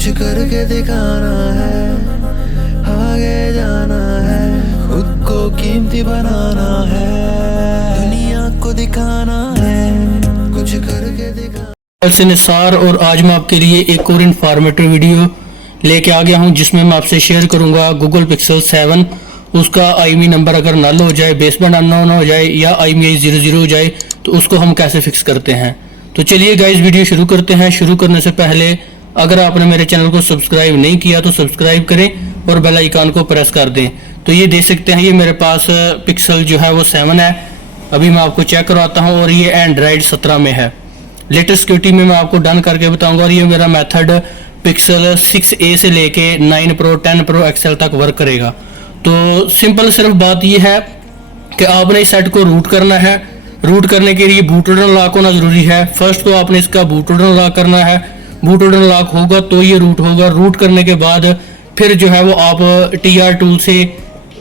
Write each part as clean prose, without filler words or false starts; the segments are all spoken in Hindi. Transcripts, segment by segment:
कुछ करके दिखाना है, आगे जाना है, खुद को कीमती बनाना है, दुनिया को दिखाना है, कुछ करके दिखाना से निसार। और आज मैं आपके लिए एक और इन्फॉर्मेटिव वीडियो लेके आ गया हूं जिसमें मैं आपसे शेयर करूंगा गूगल पिक्सल 7 उसका IMEI नंबर अगर नल हो जाए, बेसबैंड अननोन हो जाए या IMEI 00 हो जाए तो उसको हम कैसे फिक्स करते हैं। तो चलिए गाइस वीडियो शुरू करते हैं। शुरू करने से पहले अगर आपने मेरे चैनल को सब्सक्राइब नहीं किया तो सब्सक्राइब करें और बेल आइकन को प्रेस कर दें। तो ये देख सकते हैं, ये मेरे पास पिक्सल जो है वो 7 है। अभी मैं आपको चेक करवाता हूँ और ये एंड्रॉयड 17 में है। लेटेस्ट सिक्योरिटी में मैं आपको डन करके बताऊंगा। और ये मेरा मेथड पिक्सल 6a से लेके 9 प्रो 10 प्रो XL तक वर्क करेगा। तो सिंपल सिर्फ बात ये है कि आपने इस सेट को रूट करना है। रूट करने के लिए बूट लोडर अनलॉक होना जरूरी है। फर्स्ट तो आपने इसका बूट लोडर अनलॉक करना है। बूट लोडर अनलॉक होगा तो ये रूट होगा। रूट करने के बाद फिर जो है वो आप TR टूल से,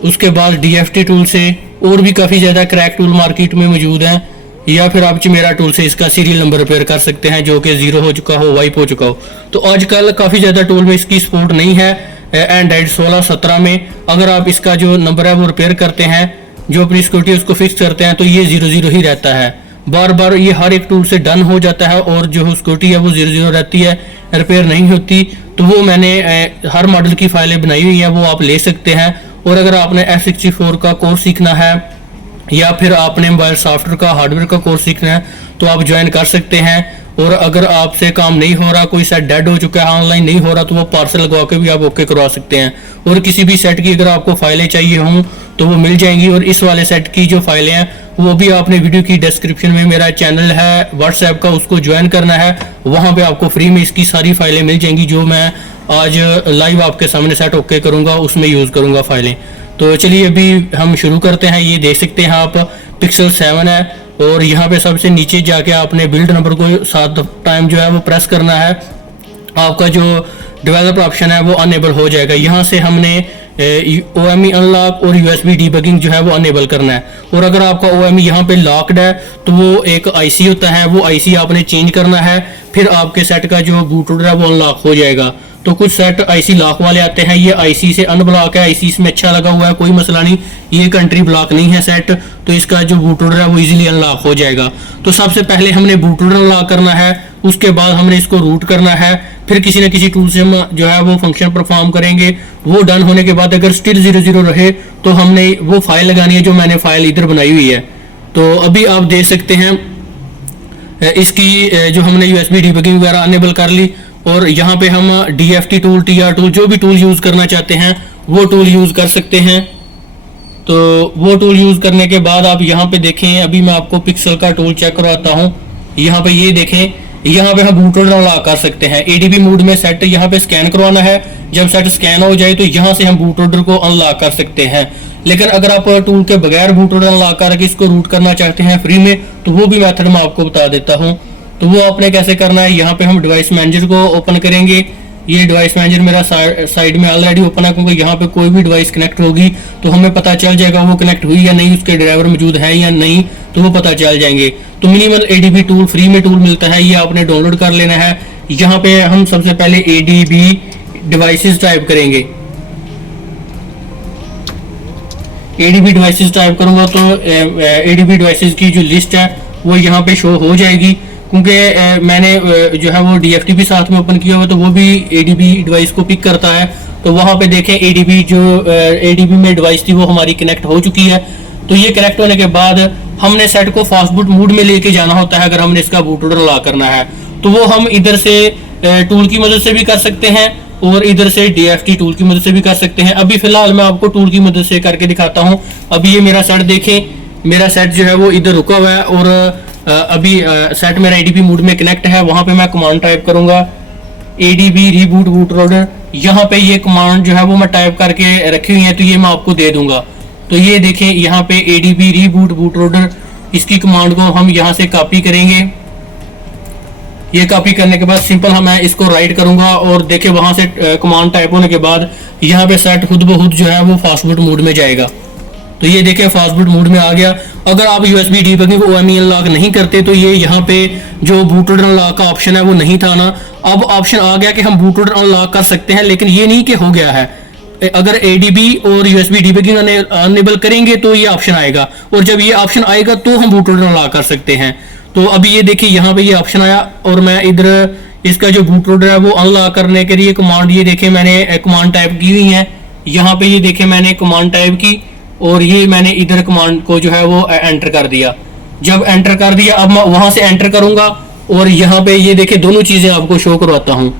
उसके बाद DFT टूल से, और भी काफ़ी ज़्यादा क्रैक टूल मार्केट में मौजूद हैं, या फिर आप चिमेरा टूल से इसका सीरियल नंबर रिपेयर कर सकते हैं जो कि 0 हो चुका हो, वाइप हो चुका हो। तो आजकल काफ़ी ज़्यादा टूल में इसकी सपोर्ट नहीं है एंड्रॉयड 16-17 में। अगर आप इसका जो नंबर है वो रिपेयर करते हैं, जो अपनी सिक्योरिटी उसको फिक्स करते हैं, तो ये 00 ही रहता है। बार बार ये हर एक टूल से डन हो जाता है और जो सिक्योरिटी है वो 00 रहती है, रिपेयर नहीं होती। तो वो मैंने हर मॉडल की फाइलें बनाई हुई हैं, वो आप ले सकते हैं। और अगर आपने F64 का कोर्स सीखना है या फिर आपने मोबाइल सॉफ्टवेयर का, हार्डवेयर का कोर्स सीखना है तो आप ज्वाइन कर सकते हैं। और अगर आपसे काम नहीं हो रहा, कोई सेट डेड हो चुका है, ऑनलाइन नहीं हो रहा, तो वो पार्सल लगवा के भी आप ओके करवा सकते हैं। और किसी भी सेट की अगर आपको फाइलें चाहिए हों तो वो मिल जाएंगी। और इस वाले सेट की जो फाइलें हैं वो भी आपने वीडियो की डिस्क्रिप्शन में मेरा चैनल है व्हाट्सएप का, उसको ज्वाइन करना है। वहाँ पे आपको फ्री में इसकी सारी फाइलें मिल जाएंगी जो मैं आज लाइव आपके सामने सेट ओके करूँगा, उसमें यूज़ करूँगा फाइलें। तो चलिए अभी हम शुरू करते हैं। ये देख सकते हैं आप पिक्सल 7 है और यहाँ पे सबसे नीचे जाके आपने बिल्ड नंबर को 7 टाइम जो है वो प्रेस करना है। आपका जो डेवलपर ऑप्शन है वो अनेबल हो जाएगा। यहाँ से हमने OME अनलॉक और USB डीबगिंग जो है वो अनेबल करना है। और अगर आपका OME यहाँ पे लॉक्ड है तो वो एक IC होता है, वो IC आपने चेंज करना है, फिर आपके सेट का जो बूट लोडर है वो अनलॉक हो जाएगा। तो कुछ सेट IC लॉक वाले आते हैं, ये IC से अनब्लॉक है, IC इसमें अच्छा लगा हुआ है, कोई मसला नहीं, ये कंट्री ब्लॉक नहीं है सेट, तो इसका जो बूट लोडर है वो इजीली अनलॉक हो जाएगा। तो सबसे पहले हमने बूट लोडर अनलॉक करना है, उसके बाद हमने इसको रूट करना है, फिर किसी न किसी टूल से हम जो है वो फंक्शन परफॉर्म करेंगे। वो डन होने के बाद अगर स्टिल 00 रहे तो हमने वो फाइल लगानी है जो मैंने फाइल इधर बनाई हुई है। तो अभी आप देख सकते हैं इसकी जो हमने USB डीबगिंग वगैरह अनेबल कर ली। और यहाँ पे हम DFT टूल, TR टूल, जो भी टूल यूज़ करना चाहते हैं वो टूल यूज़ कर सकते हैं। तो वो टूल यूज़ करने के बाद आप यहाँ पे देखें, अभी मैं आपको पिक्सल का टूल चेक करवाता हूँ। यहाँ पे ये देखें, यहाँ पे हम बूट लोडर अनलॉक कर सकते हैं। ADB मोड में सेट यहाँ पे स्कैन करवाना है। जब सेट स्कैन हो जाए तो यहाँ से हम बूट लोडर को अनलॉक कर सकते हैं। लेकिन अगर आप टूल के बगैर बूट लोडर अनलॉक करके इसको रूट करना चाहते हैं फ्री में, तो वो भी मेथड मैं आपको बता देता हूँ। तो वो आपने कैसे करना है, यहाँ पे हम डिवाइस मैनेजर को ओपन करेंगे। ये डिवाइस मैनेजर मेरा साइड में ऑलरेडी ओपन है, क्योंकि यहाँ पे कोई भी डिवाइस कनेक्ट होगी तो हमें पता चल जाएगा वो कनेक्ट हुई या नहीं, उसके ड्राइवर मौजूद है या नहीं, तो वो पता चल जाएंगे। तो मिनिमल ADB टूल फ्री में टूल मिलता है, ये आपने डाउनलोड कर लेना है। यहाँ पे हम सबसे पहले ADB डिवाइसेस टाइप करेंगे। ADB डिवाइसेस टाइप करूंगा तो ADB डिवाइसेस की जो लिस्ट है वो यहाँ पे शो हो जाएगी, क्योंकि मैंने जो है वो DFT भी साथ में ओपन किया हुआ, तो वो भी ADB डिवाइस को पिक करता है। तो वहाँ पे देखें ADB जो ADB में डिवाइस थी वो हमारी कनेक्ट हो चुकी है। तो ये कनेक्ट होने के बाद हमने सेट को फास्ट बूट मोड में लेके जाना होता है अगर हमने इसका बूट लोडर अनलॉक करना है। तो वो हम इधर से टूल की मदद से भी कर सकते हैं और इधर से DFT टूल की मदद से भी कर सकते हैं। अभी फिलहाल मैं आपको टूल की मदद से करके दिखाता हूँ। अभी ये मेरा सेट देखें, मेरा सेट जो है वो इधर रुका हुआ है और अभी सेट मेरा ADB मोड में कनेक्ट है। वहां पे मैं कमांड टाइप करूंगा ADB रीबूट बूट लोडर। यहाँ पे ये कमांड जो है वो मैं टाइप करके रखी हुई है, तो ये मैं आपको दे दूंगा। तो ये देखें यहाँ पे ADB रीबूट बूट लोडर, इसकी कमांड को हम यहाँ से कॉपी करेंगे। ये कॉपी करने के बाद सिंपल मैं इसको राइट करूंगा और देखें वहां से कमांड टाइप होने के बाद यहाँ पे सेट खुद ब खुद जो है वो फास्ट बूट मोड में जाएगा। तो ये देखें फास्ट बूट मोड में आ गया। अगर आप USB डीबगिंग OME अनलॉक नहीं करते तो ये यहाँ पे जो बूटलोडर अनलॉक का ऑप्शन है वो नहीं था ना, अब ऑप्शन आ गया कि हम बूटलोडर अनलॉक कर सकते हैं, लेकिन ये नहीं कि हो गया है। अगर ADB और USB डीबगिंग अनेबल करेंगे तो ये ऑप्शन आएगा, और जब ये ऑप्शन आएगा तो हम बूटलोडर अनलॉक कर सकते हैं। तो अभी ये देखिए यहाँ पे ये ऑप्शन आया, और मैं इधर इसका जो बूटलोडर है वो अनलॉक करने के लिए कमांड, ये देखें मैंने कमांड टाइप की हुई है यहाँ पे, ये देखें मैंने कमांड टाइप की, और ये मैंने इधर कमांड को जो है वो एंटर कर दिया। जब एंटर कर दिया अब मैं वहां से एंटर करूंगा, और यहाँ पे ये देखें दोनों चीजें आपको शो करवाता हूं,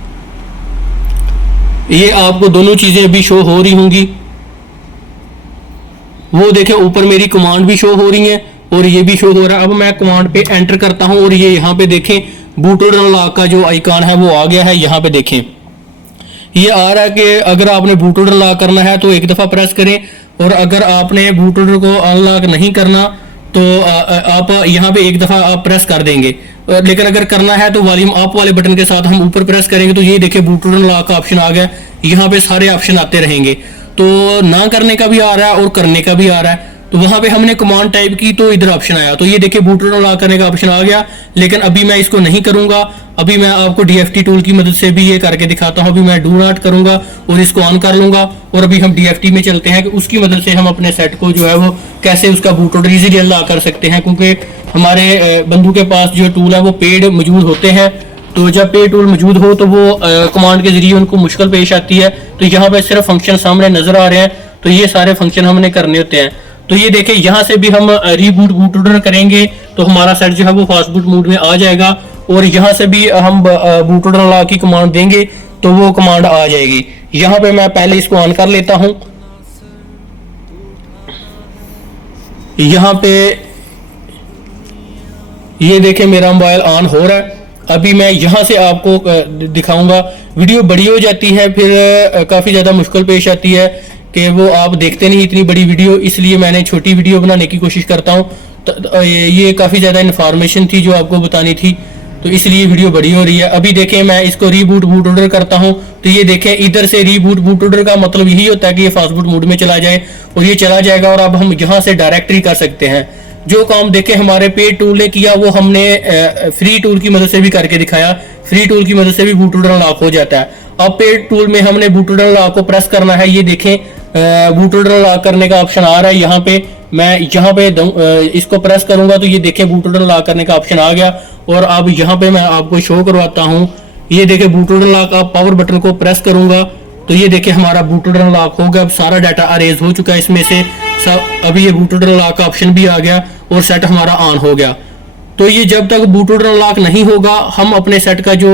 ये आपको दोनों चीजें अभी शो हो रही होंगी। वो देखें ऊपर मेरी कमांड भी शो हो रही है और ये भी शो हो रहा है। अब मैं कमांड पे एंटर करता हूं और ये यहाँ पे देखें बूटलोडर अनलॉक का जो आइकॉन है वो आ गया है। यहाँ पे देखें ये आ रहा है कि अगर आपने बूटलोडर अनलॉक करना है तो एक दफा प्रेस करें, और अगर आपने बूटलोडर को अनलॉक नहीं करना तो आप यहाँ पे एक दफा आप प्रेस कर देंगे, लेकिन अगर करना है तो वॉल्यूम अप वाले बटन के साथ हम ऊपर प्रेस करेंगे तो ये देखिए बूटलोडर अनलॉक का ऑप्शन आ गया। यहाँ पे सारे ऑप्शन आते रहेंगे, तो ना करने का भी आ रहा है और करने का भी आ रहा है। तो वहां पे हमने कमांड टाइप की तो इधर ऑप्शन आया, तो ये देखिए बूटलोडर अनलॉक करने का ऑप्शन आ गया, लेकिन अभी मैं इसको नहीं करूंगा। अभी मैं आपको DFT टूल की मदद से भी ये करके दिखाता हूं। अभी मैं डू नॉट करूंगा और इसको ऑन कर लूंगा, और अभी हम DFT में चलते हैं कि उसकी मदद से हम अपने सेट को जो है वो कैसे उसका बूटलोडर इजीली अनलॉक कर सकते हैं, क्योंकि हमारे बंधु के पास जो टूल है वो पेड मौजूद होते हैं। तो जब पेड टूल मौजूद हो तो वो कमांड के जरिए उनको मुश्किल पेश आती है। तो यहाँ पे सिर्फ फंक्शन सामने नजर आ रहे हैं, तो ये सारे फंक्शन हमने करने होते हैं। तो ये देखिए यहाँ से भी हम रीबूट बूटलोडर करेंगे तो हमारा सेट जो है वो फास्ट बूट मोड में आ जाएगा, और यहाँ से भी हम बूटलोडर अनलॉक की कमांड देंगे तो वो कमांड आ जाएगी। यहाँ पे मैं पहले इसको ऑन कर लेता हूँ। यहाँ पे ये देखें मेरा मोबाइल ऑन हो रहा है। अभी मैं यहाँ से आपको दिखाऊंगा। वीडियो बड़ी हो जाती है, फिर काफ़ी ज़्यादा मुश्किल पेश आती है कि वो आप देखते नहीं इतनी बड़ी वीडियो, इसलिए मैंने छोटी वीडियो बनाने की कोशिश करता हूँ। तो ये काफ़ी ज़्यादा इन्फॉर्मेशन थी जो आपको बतानी थी, तो इसलिए वीडियो बड़ी हो रही है। अभी देखें मैं इसको रीबूट बूटलोडर करता हूँ, तो ये देखें इधर से रीबूट बूटलोडर का मतलब यही होता है कि ये फास्ट बूट मोड में चला जाए, और ये चला जाएगा, और अब हम यहाँ से डायरेक्टरी कर सकते हैं। जो काम देखें हमारे पेड टूल ने किया वो हमने फ्री टूल की मदद से भी करके दिखाया। फ्री टूल की मदद से भी बूटलोडर अनलॉक हो जाता है। अब पेड टूल में हमने बूटलोडर अनलॉक को प्रेस करना है। ये देखें बूटलोडर अनलॉक करने का ऑप्शन आ रहा है। यहाँ पे मैं यहाँ पे इसको प्रेस करूंगा तो ये देखें बूटलोडर अनलॉक करने का ऑप्शन आ गया, और अब यहाँ पे मैं आपको शो करवाता हूँ। ये देखें बूटलोडर अनलॉक, आप पावर बटन को प्रेस करूंगा तो ये देखें हमारा बूटलोडर अनलॉक हो गया। अब सारा डाटा अरेज हो चुका है इसमें से सब। अभी ये बूटलोडर अनलॉक का ऑप्शन भी आ गया और सेट हमारा ऑन हो गया। तो ये जब तक बूटलोडर अनलॉक नहीं होगा हम अपने सेट का जो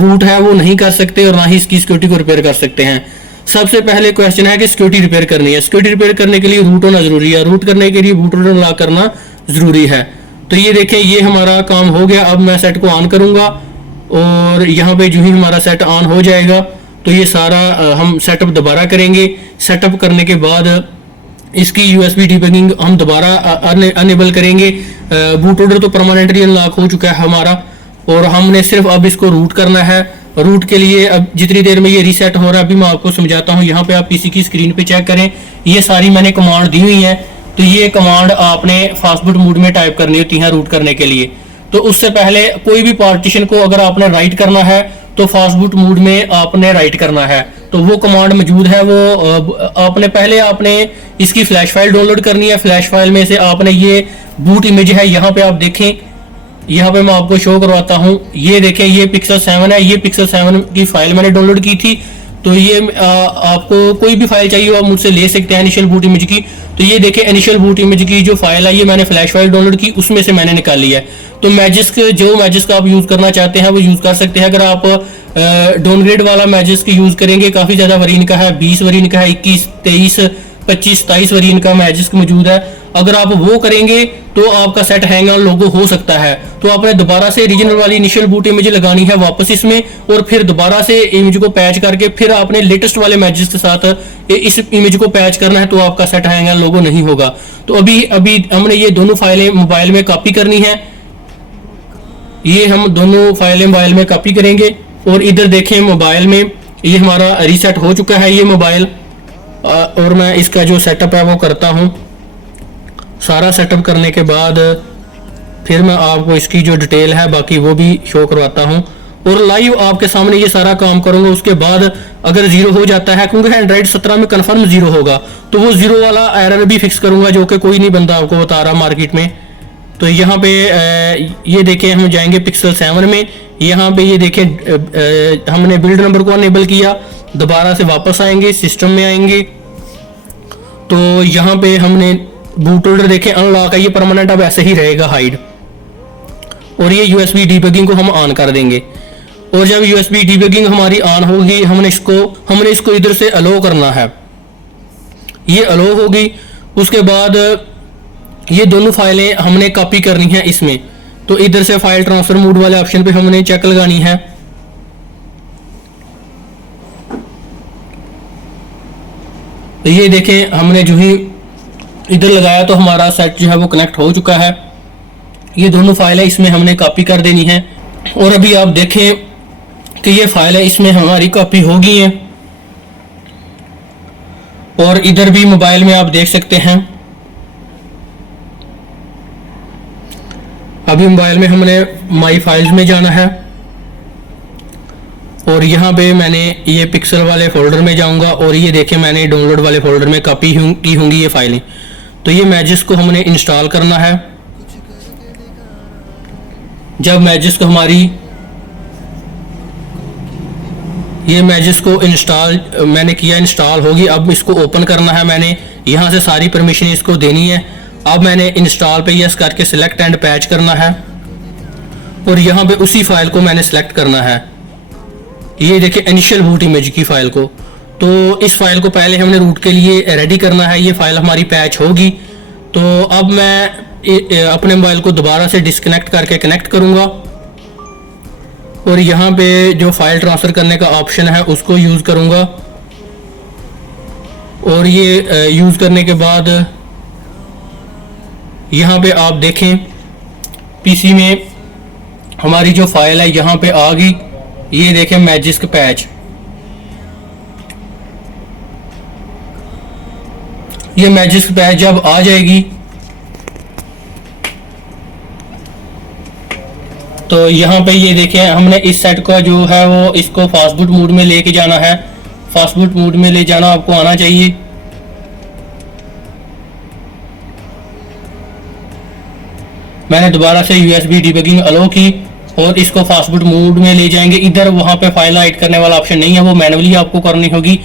रूट है वो नहीं कर सकते, और ना ही इसकी सिक्योरिटी को रिपेयर कर सकते हैं। सबसे पहले क्वेश्चन है कि सिक्योरिटी रिपेयर करनी है। सिक्योरिटी रिपेयर करने के लिए रूट होना जरूरी है, रूट करने के लिए बूटलोडर अनलॉक करना जरूरी है। तो ये देखें ये हमारा काम हो गया। अब मैं सेट को ऑन करूंगा, और यहाँ पे जो ही हमारा सेट ऑन हो जाएगा तो ये सारा हम सेटअप दोबारा करेंगे। सेटअप करने के बाद इसकी USB डीबगिंग हम दोबारा अनेबल करेंगे। बूटलोडर तो परमानेंटली अनलॉक हो चुका है हमारा, और हमने सिर्फ अब इसको रूट करना है। रूट के लिए अब जितनी देर में ये रीसेट हो रहा है अभी मैं आपको समझाता हूँ। यहाँ पे आप PC की स्क्रीन पे चेक करें, ये सारी मैंने कमांड दी हुई है। तो ये कमांड आपने फास्ट बूट मोड में टाइप करनी होती है रूट करने के लिए। तो उससे पहले कोई भी पार्टीशन को अगर आपने राइट करना है तो फास्ट बूट मोड में आपने राइट करना है, तो वो कमांड मौजूद है। वो आपने पहले आपने इसकी फ्लैश फाइल डाउनलोड करनी है। फ्लैश फाइल में से आपने ये बूट इमेज है, यहाँ पे आप देखें, यहाँ पे मैं आपको शो करवाता हूँ। ये देखें ये पिक्सल 7 है, ये पिक्सल 7 की फाइल मैंने डाउनलोड की थी। तो ये आपको कोई भी फाइल चाहिए हो आप मुझसे ले सकते हैं इनिशियल बूट इमेज की। तो ये देखें इनिशियल बूट इमेज की जो फाइल है ये मैंने फ्लैश फाइल डाउनलोड की, उसमें से मैंने निकाली है। तो मैजिस्क जो मैजिस्क आप यूज करना चाहते हैं वो यूज कर सकते हैं। अगर आप डाउनग्रेड वाला मैजिस्क यूज करेंगे, काफी ज्यादा वरीन का है, 20 वरीन का है, 21, 23, 25, 27 वरीन का मैजिस्क मौजूद है। अगर आप वो करेंगे तो आपका सेट हैंग ऑन लोगो हो सकता है। तो आपने दोबारा से रीजनल वाली इनिशियल बूट इमेज लगानी है वापस इसमें, और फिर दोबारा से इमेज को पैच करके फिर आपने लेटेस्ट वाले मैजिस्क के साथ इस इमेज को पैच करना है, तो आपका सेट हैंग ऑन लोगो नहीं होगा। तो अभी हमने ये दोनों फाइलें मोबाइल में कॉपी करनी है। ये हम दोनों फाइलें मोबाइल में कॉपी करेंगे, और इधर देखें मोबाइल में ये हमारा रीसेट हो चुका है। ये मोबाइल और मैं इसका जो सेटअप है वो करता हूँ। सारा सेटअप करने के बाद फिर मैं आपको इसकी जो डिटेल है बाकी वो भी शो करवाता हूँ और लाइव आपके सामने ये सारा काम करूंगा। उसके बाद अगर जीरो हो जाता है, क्योंकि एंड्रॉइड 17 में कन्फर्म जीरो होगा, तो वो जीरो वाला एरर भी फिक्स करूंगा जो कि कोई नहीं बंदा आपको बता रहा मार्केट में। तो यहाँ पे ये देखें, हम जाएंगे पिक्सल 7 में। यहाँ पे ये देखें हमने बिल्ड नंबर को अनेबल किया, दोबारा से वापस आएंगे, सिस्टम में आएंगे तो यहाँ पे हमने बूट होल्डर देखें अनलॉक है, ये परमानेंट अब ऐसे ही रहेगा हाइड। और ये यूएसबी डीबगिंग को हम ऑन कर देंगे और जब यूएसबी डीबगिंग हमारी ऑन होगी हमने इसको इधर से अलो करना है। ये अलो होगी, उसके बाद ये दोनों फाइलें हमने कॉपी करनी है इसमें। तो इधर से फाइल ट्रांसफर मोड वाले ऑप्शन पे हमने चेक लगानी है। तो ये देखें हमने जो ही इधर लगाया तो हमारा सेट जो है वो कनेक्ट हो चुका है। ये दोनों फाइलें इसमें हमने कॉपी कर देनी है और अभी आप देखें कि ये फाइलें इसमें हमारी कॉपी हो गई हैं और इधर भी मोबाइल में आप देख सकते हैं। अभी मोबाइल में हमने माई फाइल्स में जाना है और यहाँ पे मैंने ये पिक्सल वाले फोल्डर में जाऊंगा और ये देखें मैंने डाउनलोड वाले फोल्डर में कॉपी की होंगी ये फाइलें। तो ये मैजिस को हमने इंस्टॉल करना है। जब मैजिस को ये मैजिस को मैंने किया, इंस्टॉल होगी। अब इसको ओपन करना है, मैंने यहाँ से सारी परमिशन इसको देनी है। अब मैंने इंस्टॉल पे यस करके सिलेक्ट एंड पैच करना है और यहाँ पे उसी फाइल को मैंने सिलेक्ट करना है। ये देखिए इनिशियल बूट इमेज की फाइल को। तो इस फाइल को पहले हमने रूट के लिए रेडी करना है। ये फाइल हमारी पैच होगी। तो अब मैं अपने मोबाइल को दोबारा से डिस्कनेक्ट करके कनेक्ट करूँगा और यहाँ पे जो फाइल ट्रांसफ़र करने का ऑप्शन है उसको यूज़ करूँगा। और ये यूज़ करने के बाद यहाँ पे आप देखें पीसी में हमारी जो फाइल है यहाँ पे आ गई। ये देखें मैजिस्क पैच, ये मैजिस्क पैच जब आ जाएगी तो यहाँ पे ये देखें हमने इस सेट का जो है वो इसको फास्ट बूट मोड में लेके जाना है। फास्ट बूट मोड में ले जाना आपको आना चाहिए। मैंने दोबारा से यूएसबी डीबगिंग अलो की और इसको फास्ट बूट मोड में ले जाएंगे। इधर वहाँ पे फाइल राइट करने वाला ऑप्शन नहीं है, वो मैनुअली आपको करनी होगी।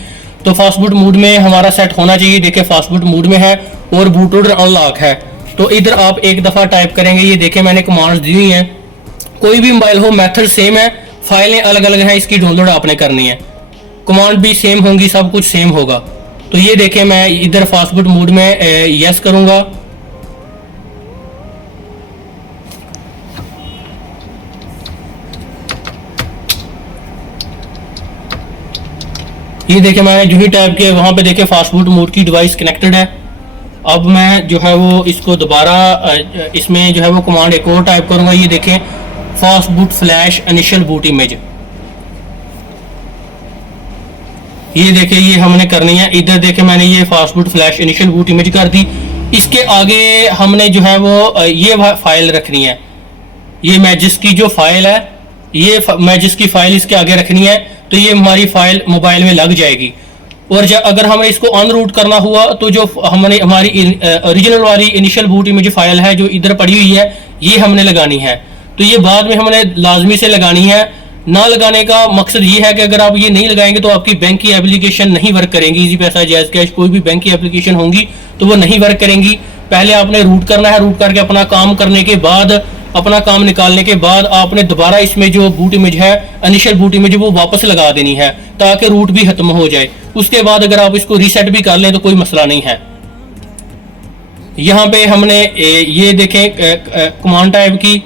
तो फास्ट बूट मोड में हमारा सेट होना चाहिए। देखिए फास्ट बूट मोड में है और बूट होल्डर अनलॉक है। तो इधर आप एक दफ़ा टाइप करेंगे। ये देखें मैंने कमांड्स दी हुई हैं। कोई भी मोबाइल हो मेथड सेम है, फाइलें अलग अलग हैं, इसकी डाउनलोड आपने करनी है। कमांड भी सेम होंगी, सब कुछ सेम होगा। तो ये देखें मैं इधर फास्ट बूट मोड में यस करूँगा। ये देखें मैंने जो ही टाइप किया वहाँ पे देखें फास्ट बूट मोड की डिवाइस कनेक्टेड है। अब मैं जो है वो इसको दोबारा इसमें जो है वो कमांड एक और टाइप करूँगा। ये देखें fast boot flash initial boot image, ये देखें ये हमने करनी है। इधर देखें मैंने ये fast boot flash initial boot image कर दी। इसके आगे हमने जो है वो ये फाइल रखनी है। ये मैजिस की जो फाइल है, ये मैजिस की फाइल इसके आगे रखनी है। तो ये हमारी फाइल मोबाइल में लग जाएगी। और जब अगर हमें इसको अनरूट करना हुआ तो जो हमने हमारी ओरिजिनल वाली इनिशियल बूट इमेज फाइल है जो इधर पड़ी हुई है, ये हमने लगानी है। तो ये बाद में हमने लाजमी से लगानी है। ना लगाने का मकसद ये है कि अगर आप ये नहीं लगाएंगे तो आपकी बैंक की एप्लीकेशन नहीं वर्क करेंगी। इजी पैसा, जैज़ कैश, कोई भी बैंक की एप्लीकेशन होंगी तो वो नहीं वर्क करेंगी। पहले आपने रूट करना है। रूट करके अपना काम करने के बाद, अपना काम निकालने के बाद आपने दोबारा इसमें जो बूट इमेज है, इनिशियल बूट इमेज, वो वापस लगा देनी है ताकि रूट भी खत्म हो जाए। उसके बाद अगर आप इसको रीसेट भी कर लें तो कोई मसला नहीं है। यहाँ पे हमने ये देखें कमांड टाइप की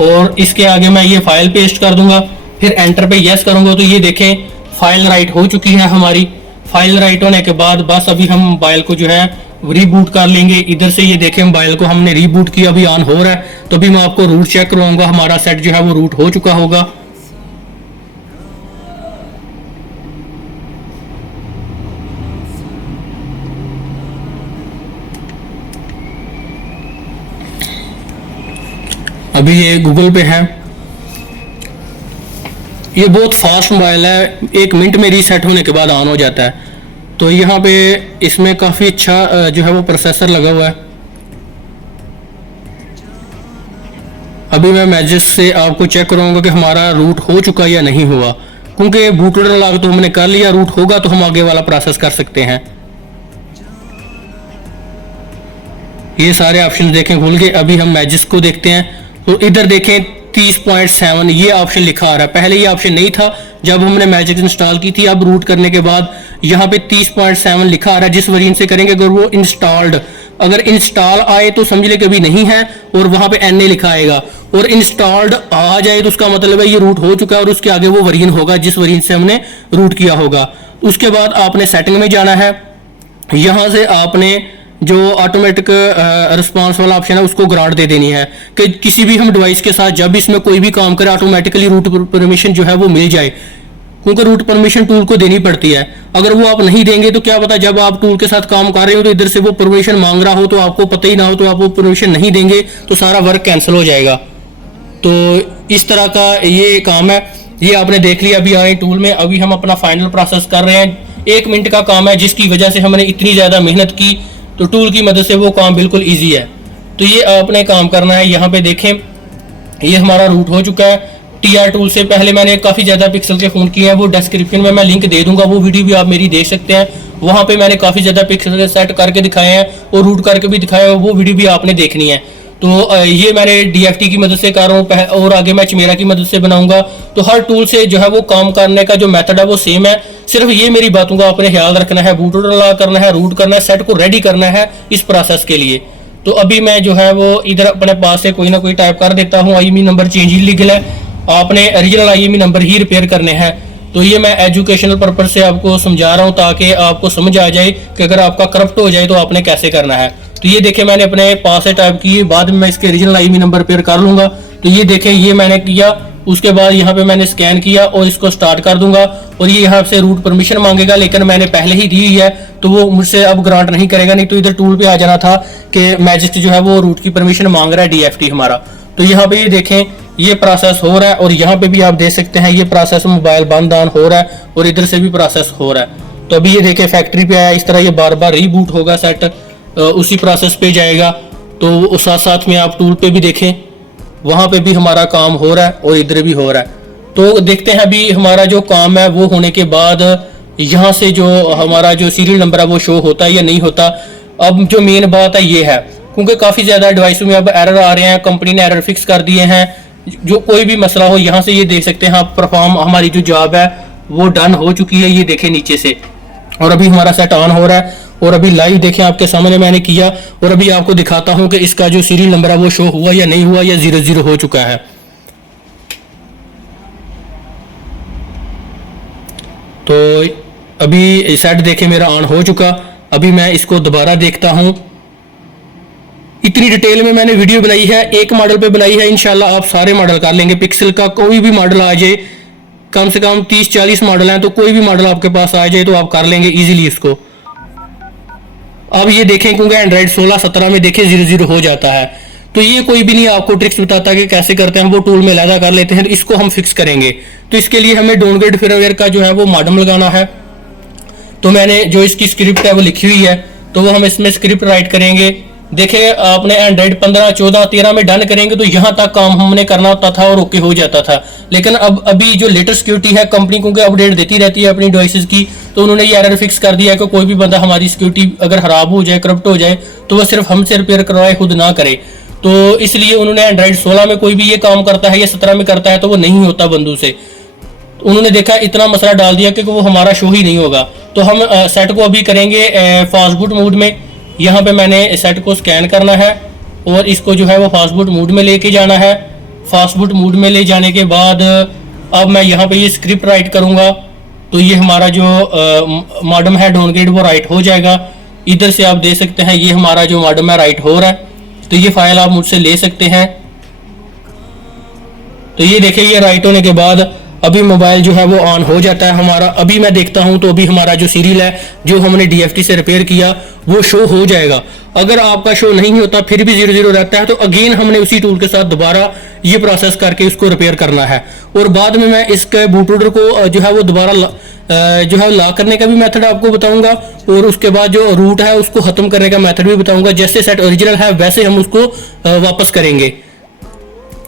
और इसके आगे मैं ये फाइल पेस्ट कर दूंगा, फिर एंटर पे यस करूंगा। तो ये देखें फाइल राइट हो चुकी है हमारी। फाइल राइट होने के बाद बस अभी हम मोबाइल को जो है रीबूट कर लेंगे। इधर से ये देखें मोबाइल को हमने रीबूट किया, अभी ऑन हो रहा है। तो अभी मैं आपको रूट चेक करवाऊंगा। हमारा सेट जो है वो रूट हो चुका होगा। अभी ये गूगल पे है। ये बहुत फास्ट मोबाइल है, 1 मिनट में रीसेट होने के बाद ऑन हो जाता है। तो यहाँ पे इसमें काफ़ी अच्छा जो है वो प्रोसेसर लगा हुआ है। अभी मैं मैसेज से आपको चेक करूँगा कि हमारा रूट हो चुका या नहीं हुआ, क्योंकि बूट लोडर लॉक तो हमने कर लिया, रूट होगा तो हम आगे वाला प्रोसेस कर सकते हैं। ये सारे ऑप्शन देखें खुल गए। अभी हम मैसेज को देखते हैं तो इधर देखें 30.7 ये ऑप्शन लिखा आ रहा है। पहले ये ऑप्शन नहीं था जब हमने मैजिक इंस्टॉल की थी। अब रूट करने के बाद यहाँ पे 30.7 लिखा आ रहा है। जिस वेरिएंट से करेंगे अगर वो इंस्टॉल्ड, अगर इंस्टॉल आए तो समझ ले कभी नहीं है और वहां पे NA लिखा आएगा, और इंस्टॉल्ड आ जाए तो उसका मतलब है ये रूट हो चुका है और उसके आगे वो वेरिएंट होगा जिस वेरिएंट से हमने रूट किया होगा। उसके बाद आपने सेटिंग में जाना है। यहां से आपने जो ऑटोमेटिक रिस्पांस वाला ऑप्शन है उसको ग्रांट दे देनी है कि किसी भी हम डिवाइस के साथ जब इसमें कोई भी काम करे ऑटोमेटिकली रूट परमिशन जो है वो मिल जाए, क्योंकि रूट परमिशन टूल को देनी पड़ती है। अगर वो आप नहीं देंगे तो क्या पता जब आप टूल के साथ काम कर रहे हो तो इधर से वो परमिशन मांग रहा हो तो आपको पता ही ना हो, तो आप वो परमिशन नहीं देंगे तो सारा वर्क कैंसिल हो जाएगा। तो इस तरह का ये काम है। ये आपने देख लिया अभी आए टूल में। अभी हम अपना फाइनल प्रोसेस कर रहे हैं। 1 मिनट का काम है जिसकी वजह से हमने इतनी ज़्यादा मेहनत की, तो टूल की मदद से वो काम बिल्कुल ईजी है। तो ये आपने काम करना है। यहाँ पे देखें ये हमारा रूट हो चुका है। TR टूल से पहले मैंने काफ़ी ज़्यादा पिक्सल के फ़ोन किए हैं, वो डिस्क्रिप्शन में मैं लिंक दे दूंगा, वो वीडियो भी आप मेरी देख सकते हैं। वहाँ पे मैंने काफ़ी ज़्यादा पिक्सल के सेट करके दिखाए हैं और रूट करके भी दिखाया है, वो वीडियो भी आपने देखनी है। तो ये मैंने DFT की मदद से कर रहा हूँ और आगे मैं चिमेरा की मदद से बनाऊंगा। तो हर टूल से जो है वो काम करने का जो मेथड है वो सेम है। सिर्फ ये मेरी बातों का आपने ख्याल रखना है, बूट लोडर लॉक करना है, रूट करना है, सेट को रेडी करना है इस प्रोसेस के लिए। तो अभी मैं जो है वो इधर अपने पास से कोई ना कोई टाइप कर देता हूँ। IMEI नंबर चेंज ही लिख है, आपने ओरिजिनल IMEI नंबर ही रिपेयर करने हैं। तो ये मैं एजुकेशनल पर्पज से आपको समझा रहा हूँ ताकि आपको समझ आ जाए कि अगर आपका करप्ट हो जाए तो आपने कैसे करना है। तो ये देखें मैंने अपने पास से टाइप की, बाद में मैं इसके ओरिजिनल IMEI नंबर रिपेयर कर लूंगा। तो ये देखें ये मैंने किया, उसके बाद यहाँ पे मैंने स्कैन किया और इसको स्टार्ट कर दूंगा और ये यहाँ से रूट परमिशन मांगेगा, लेकिन मैंने पहले ही दी हुई है तो वो मुझसे अब ग्रांट नहीं करेगा। नहीं तो इधर टूल पे आ जाना था कि मैजिक जो है वो रूट की परमिशन मांग रहा है DFT हमारा। तो यहाँ पे ये देखें ये प्रोसेस हो रहा है और यहाँ पे भी आप देख सकते हैं ये प्रोसेस मोबाइल बंद ऑन हो रहा है और इधर से भी प्रोसेस हो रहा है। तो अभी ये देखें फैक्ट्री पे आया, इस तरह ये बार बार रीबूट होगा, सेट उसी प्रोसेस पे जाएगा। तो साथ साथ में आप टूल पे भी देखें वहां पे भी हमारा काम हो रहा है और इधर भी हो रहा है। तो देखते हैं अभी हमारा जो काम है वो होने के बाद यहाँ से जो हमारा जो सीरियल नंबर है वो शो होता है या नहीं होता। अब जो मेन बात है ये है, क्योंकि काफ़ी ज़्यादा डिवाइसों में अब एरर आ रहे हैं, कंपनी ने एरर फिक्स कर दिए हैं। जो कोई भी मसला हो यहाँ से ये देख सकते हैं आप, परफॉर्म हमारी जो जॉब है वो डन हो चुकी है, ये देखें नीचे से। और अभी हमारा सेट ऑन हो रहा है और अभी लाइव देखें आपके सामने मैंने किया और अभी आपको दिखाता हूं कि इसका जो सीरियल नंबर है वो शो हुआ या नहीं हुआ या 00 हो चुका है। तो अभी सेट देखें मेरा ऑन हो चुका। अभी मैं इसको दोबारा देखता हूं। इतनी डिटेल में मैंने वीडियो बनाई है, एक मॉडल पे बनाई है, इंशाल्लाह आप सारे मॉडल कर लेंगे। पिक्सल का कोई भी मॉडल आ जाए, कम से कम 30-40 मॉडल हैं, तो कोई भी मॉडल आपके पास आ जाए तो आप कर लेंगे इजीली इसको। अब ये देखें क्योंकि एंड्रॉइड 16-17 में देखें 00 हो जाता है। तो ये कोई भी नहीं आपको ट्रिक्स बताता कि कैसे करते हैं, वो टूल में अलग कर लेते हैं। तो इसको हम फिक्स करेंगे। तो इसके लिए हमें डाउनग्रेड फॉर्मवेयर का जो है वो मॉडम लगाना है। तो मैंने जो इसकी स्क्रिप्ट है वो लिखी हुई है, तो वो हम इसमें स्क्रिप्ट राइट करेंगे। देखिए आपने एंड्रॉइड 15, 14, 13 में डन करेंगे तो यहाँ तक काम हमने करना होता था और ओके हो जाता था। लेकिन अब अभी जो लेटेस्ट सिक्योरिटी है, कंपनी क्योंकि अपडेट देती रहती है अपनी डिवाइसेस की, तो उन्होंने ये एरर फिक्स कर दिया है कि कोई भी बंदा हमारी सिक्योरिटी अगर खराब हो जाए, करप्ट हो जाए, तो वह सिर्फ हमसे रिपेयर करवाए, खुद ना करे। तो इसलिए उन्होंने एंड्रॉइड 16 में कोई भी ये काम करता है या 17 में करता है तो वो नहीं होता बंदू से। तो उन्होंने देखा इतना मसला डाल दिया कि वो हमारा शो ही नहीं होगा। तो हम सेट को अभी करेंगे फास्ट बूट मोड में। यहाँ पे मैंने सेट को स्कैन करना है और इसको जो है वो फास्ट बूट मोड में लेके जाना है। फास्ट बूट मोड में ले जाने के बाद अब मैं यहाँ पे ये स्क्रिप्ट राइट करूँगा तो ये हमारा जो मॉडम है डाउनग्रेड वो राइट हो जाएगा। इधर से आप देख सकते हैं ये हमारा जो मॉडम है राइट हो रहा है। तो ये फाइल आप मुझसे ले सकते हैं। तो ये देखिए ये राइट होने के बाद अभी मोबाइल जो है वो ऑन हो जाता है हमारा। अभी मैं देखता हूं तो अभी हमारा जो सीरियल है जो हमने DFT से रिपेयर किया वो शो हो जाएगा। अगर आपका शो नहीं होता फिर भी 00 रहता है तो अगेन हमने उसी टूल के साथ दोबारा ये प्रोसेस करके इसको रिपेयर करना है। और बाद में मैं इसके बूट लोडर को जो है वो दोबारा जो है लॉक करने का भी मेथड आपको बताऊंगा, और उसके बाद जो रूट है उसको खत्म करने का मेथड भी बताऊंगा। जैसे सेट ओरिजिनल है वैसे हम उसको वापस करेंगे।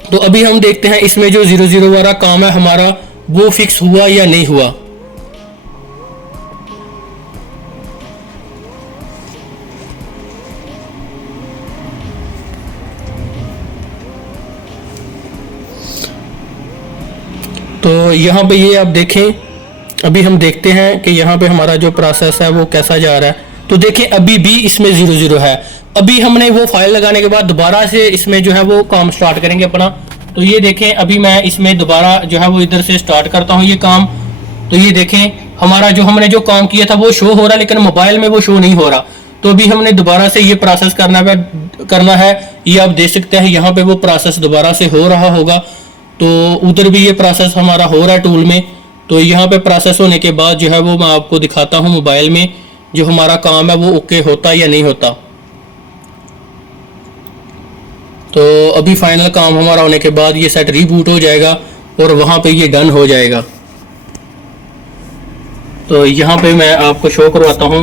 तो अभी हम देखते हैं इसमें जो 00 वाला काम है हमारा वो फिक्स हुआ या नहीं हुआ। तो यहाँ पे ये आप देखें, अभी हम देखते हैं कि यहाँ पे हमारा जो प्रोसेस है वो कैसा जा रहा है। तो देखिए अभी भी इसमें 00 है। अभी हमने वो फाइल लगाने के बाद दोबारा से इसमें जो है वो काम स्टार्ट करेंगे अपना। तो ये देखें अभी मैं इसमें दोबारा जो है वो इधर से स्टार्ट करता हूँ ये काम। तो ये देखें हमारा जो हमने जो काम किया था वो शो हो रहा है, लेकिन मोबाइल में वो शो नहीं हो रहा। तो अभी हमने दोबारा से ये प्रोसेस करना है। ये आप देख सकते हैं यहाँ पे वो प्रोसेस दोबारा से हो रहा होगा। तो उधर भी ये प्रोसेस हमारा हो रहा है टूल में। तो यहाँ पे प्रोसेस होने के बाद जो है वो मैं आपको दिखाता हूँ मोबाइल में जो हमारा काम है वो ओके होता या नहीं होता। तो अभी फाइनल काम हमारा होने के बाद ये सेट रीबूट हो जाएगा और वहाँ पे ये डन हो जाएगा। तो यहाँ पे मैं आपको शो करवाता हूँ।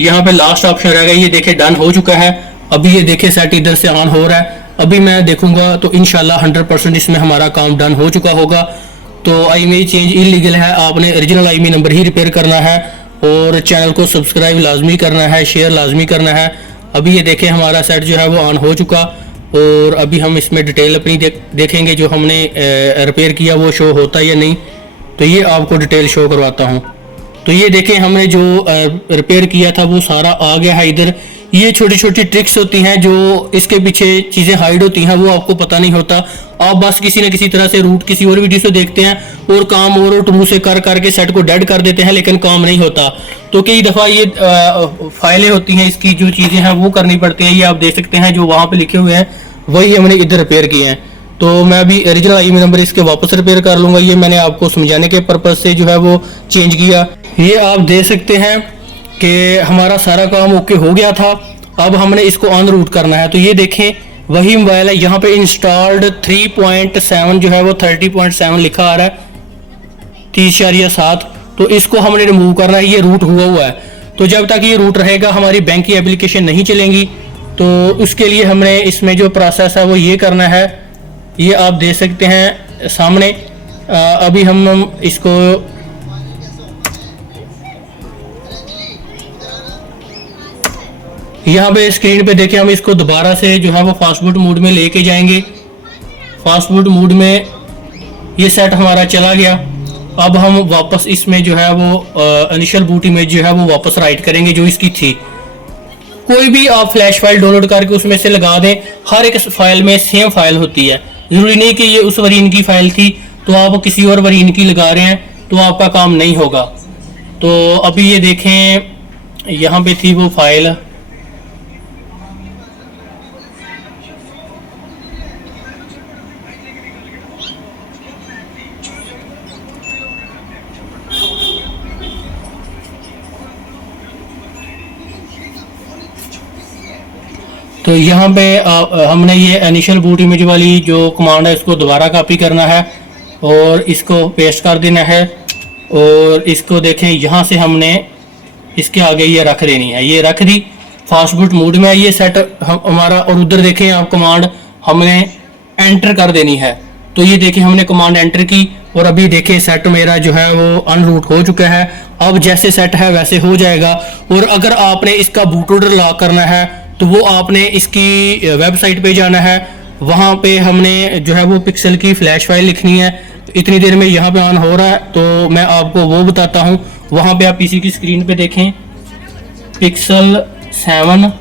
यहाँ पे लास्ट ऑप्शन रहेगा, ये देखे डन हो चुका है। अभी ये देखे सेट इधर से ऑन हो रहा है। अभी मैं देखूंगा तो इंशाल्लाह 100% इसमें हमारा काम डन हो चुका होगा। तो IMEI चेंज इलीगल है, आपने ओरिजिनल IMEI नंबर ही रिपेयर करना है और चैनल को सब्सक्राइब लाजमी करना है, शेयर लाजमी करना है। अभी ये देखें हमारा सेट जो है वो ऑन हो चुका और अभी हम इसमें डिटेल अपनी देखेंगे जो हमने रिपेयर किया वो शो होता या नहीं। तो ये आपको डिटेल शो करवाता हूँ। तो ये देखें हमने जो रिपेयर किया था वो सारा आ गया है इधर। ये छोटी छोटी ट्रिक्स होती हैं जो इसके पीछे चीज़ें हाइड होती हैं, वो आपको पता नहीं होता। आप बस किसी न किसी तरह से रूट किसी और वीडियो से देखते हैं और काम और टूल से कर करके सेट को डेड कर देते हैं, लेकिन काम नहीं होता। तो कई दफ़ा ये फाइलें होती हैं, इसकी जो चीज़ें हैं वो करनी पड़ती हैं। ये आप देख सकते हैं जो वहाँ पे लिखे हुए हैं वही हमने इधर रिपेयर किए हैं। तो मैं अभी ओरिजिनल IMEI नंबर इसके वापस रिपेयर कर लूँगा। ये मैंने आपको समझाने के पर्पज़ से जो है वो चेंज किया। ये आप देख सकते हैं कि हमारा सारा काम ओके हो गया था। अब हमने इसको ऑन रूट करना है। तो ये देखें वही मोबाइल है, यहाँ पे इंस्टॉल्ड 3.7 जो है वो 30.7 लिखा आ रहा है, 30.7। तो इसको हमने रिमूव करना है, ये रूट हुआ है। तो जब तक ये रूट रहेगा हमारी बैंक की एप्लीकेशन नहीं चलेंगी। तो उसके लिए हमने इसमें जो प्रोसेस है वो ये करना है। ये आप देख सकते हैं सामने। अभी हम इसको यहाँ पे स्क्रीन पे देखें, हम इसको दोबारा से जो है वो फास्ट बूट मोड में लेके जाएंगे। फास्ट बूट मोड में ये सेट हमारा चला गया। अब हम वापस इसमें जो है वो इनिशियल बूट इमेज जो है वो वापस राइट करेंगे जो इसकी थी। कोई भी आप फ्लैश फाइल डाउनलोड करके उसमें से लगा दें, हर एक फाइल में सेम फाइल होती है। जरूरी नहीं कि ये उस वरीन की फाइल थी तो आप किसी और वरीन की लगा रहे हैं तो आपका काम नहीं होगा। तो अभी ये देखें यहाँ पे थी वो फाइल, तो यहाँ पे हमने ये इनिशियल बूट इमेज वाली जो कमांड है इसको दोबारा कॉपी करना है और इसको पेस्ट कर देना है। और इसको देखें यहाँ से हमने इसके आगे ये रख देनी है, ये रख दी। फास्ट बूट मोड में ये सेट हमारा। और उधर देखें आप कमांड हमने एंटर कर देनी है। तो ये देखें हमने कमांड एंटर की और अभी देखें सेट मेरा जो है वो अनरूट हो चुका है। अब जैसे सेट है वैसे हो जाएगा। और अगर आपने इसका बूट लोडर लॉक करना है तो वो आपने इसकी वेबसाइट पे जाना है। वहाँ पे हमने जो है वो पिक्सल की फ्लैश फाइल लिखनी है। इतनी देर में यहाँ पे ऑन हो रहा है तो मैं आपको वो बताता हूँ। वहाँ पे आप पीसी की स्क्रीन पे देखें पिक्सल 7,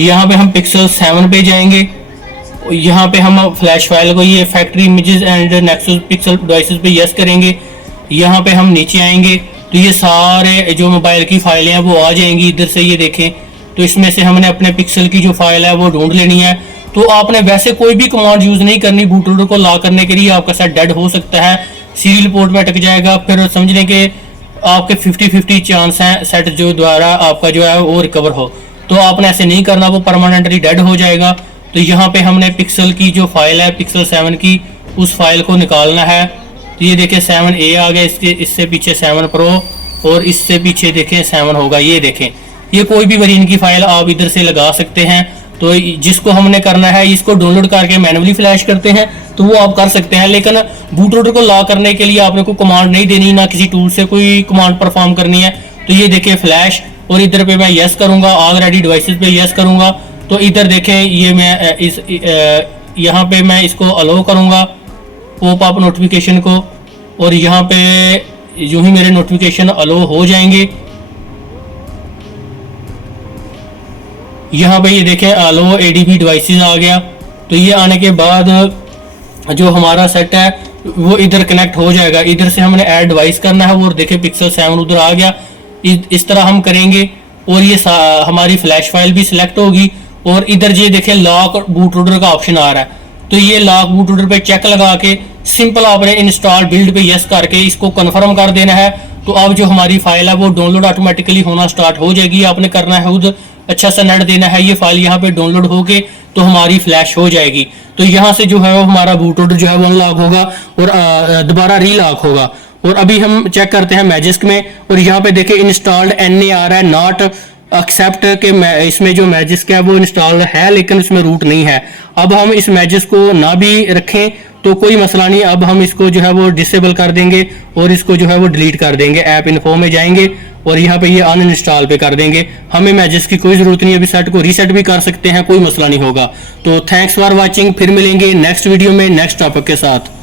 यहाँ पे हम पिक्सल 7 पे जाएंगे। यहाँ पे हम फ्लैश फाइल को ये factory images and nexus pixel devices पे यस करेंगे। यहाँ पे हम नीचे आएंगे तो ये सारे जो मोबाइल की फाइलें हैं वो आ जाएंगी इधर से। ये देखें, तो इसमें से हमने अपने पिक्सल की जो फाइल है वो ढूंढ लेनी है। तो आपने वैसे कोई भी कमांड यूज नहीं करनी बूट लोडर को लॉक करने के लिए। आपका सेट डेड हो सकता है, सीरियल पोर्ट में अटक जाएगा, फिर समझने के आपके 50-50 चांस हैं सेट जो द्वारा आपका जो है वो रिकवर हो। तो आपने ऐसे नहीं करना, वो परमानेंटली डेड हो जाएगा। तो यहाँ पे हमने पिक्सल की जो फाइल है पिक्सल 7 की, उस फाइल को निकालना है। तो ये देखें 7A आ गया, इससे पीछे 7 प्रो और इससे पीछे देखें 7 होगा। ये देखें, ये कोई भी वेरिएंट की फाइल आप इधर से लगा सकते हैं। तो जिसको हमने करना है इसको डाउनलोड करके मैनुअली फ्लैश करते हैं तो वो आप कर सकते हैं, लेकिन बूट लोडर को लॉक करने के लिए आपने कोई कमांड नहीं देनी, ना किसी टूल से कोई कमांड परफॉर्म करनी है। तो ये देखें फ्लैश, और इधर पे मैं यस करूंगा, ऑल रेडी डिवाइसेस पे यस करूंगा। तो इधर देखें ये मैं इस यहाँ पे मैं इसको अलो करूंगा पॉप अप नोटिफिकेशन को, और यहाँ पे यूं ही मेरे नोटिफिकेशन अलो हो जाएंगे। यहाँ पे ये देखें अलो एडीबी डिवाइसेस आ गया। तो ये आने के बाद जो हमारा सेट है वो इधर कनेक्ट हो जाएगा। इधर से हमने ऐड डिवाइस करना है वो, और देखें पिक्सल 7 उधर आ गया। इस तरह हम करेंगे और ये हमारी फ्लैश फाइल भी सिलेक्ट होगी। और इधर ये देखें लॉक बूट लोडर का ऑप्शन आ रहा है। तो ये लॉक बूट लोडर पे चेक लगा के सिंपल आपने इंस्टॉल बिल्ड पे यस करके इसको कन्फर्म कर देना है। तो अब जो हमारी फाइल है वो डाउनलोड ऑटोमेटिकली होना स्टार्ट हो जाएगी। आपने करना है खुद अच्छा सा नेट देना है, ये फाइल यहाँ पे डाउनलोड होके तो हमारी फ्लैश हो जाएगी। तो यहाँ से जो है वो हमारा बूट लोडर जो है वो अनलॉक होगा और दोबारा रीलॉक होगा। और अभी हम चेक करते हैं मैजिस्क में, और यहाँ पे देखें इंस्टॉल्ड NA आ रहा है, नॉट एक्सेप्ट के इसमें जो मैजिस्क है वो इंस्टॉल है लेकिन इसमें रूट नहीं है। अब हम इस मैजिस्क को ना भी रखें तो कोई मसला नहीं, अब हम इसको जो है वो डिसेबल कर देंगे और इसको जो है वो डिलीट कर देंगे। ऐप इन्फो में जाएंगे और यहाँ पे ये अनइंस्टॉल पे कर देंगे। हमें मैजिस्क की कोई जरूरत नहीं, अभी सेट को रीसेट भी कर सकते हैं, कोई मसला नहीं होगा। तो थैंक्स फॉर वॉचिंग, फिर मिलेंगे नेक्स्ट वीडियो में नेक्स्ट टॉपिक के साथ।